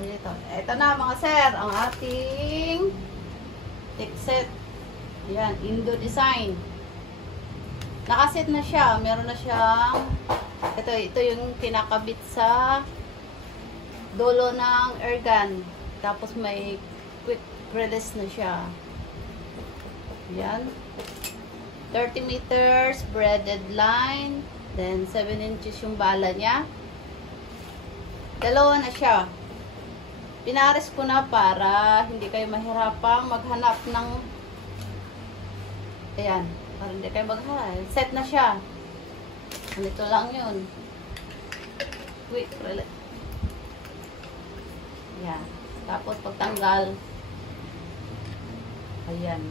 Ito na mga sir, ang ating tech set. Ayan, Indo design. Nakaset na siya. Meron na siyang, ito yung kinakabit sa dulo ng airgun. Tapos may quick release na siya. Ayan. 30 meters, braided line. Then, 7 inches yung bala niya. Dalawa na siya. Pinares ko na para hindi kayo mahirapang maghanap ng ayan, para hindi kayo maghanap. Set na siya. Ganito lang yun. Quick release. Ayan. Tapos pagtanggal, ayan.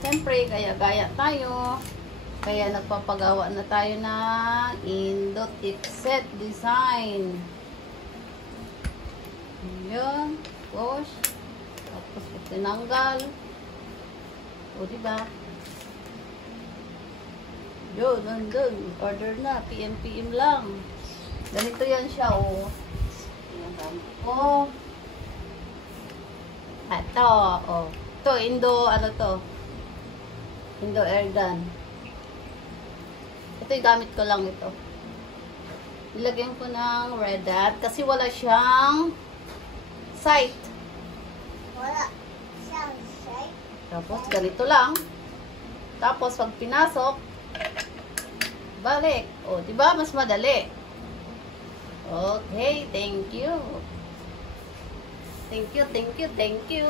Siyempre, gaya-gaya tayo. Kaya nagpapagawa na tayo ng Indo tech set design. Ayan. Wash. Tapos pag tinanggal. O, diba? Yun, nandun. Order na. PM lang. Ganito yan siya, o. Ayan, gamit ko. Ito, o. Ito, Indo, ano to? Indo airgun. Ito yung gamit ko lang ito. Nilagyan ko ng red dot kasi wala siyang sight. Wala siyang sight. Tapos ganito lang. Tapos pag pinasok, balik. O, diba? Mas madali. Okay, thank you. Thank you.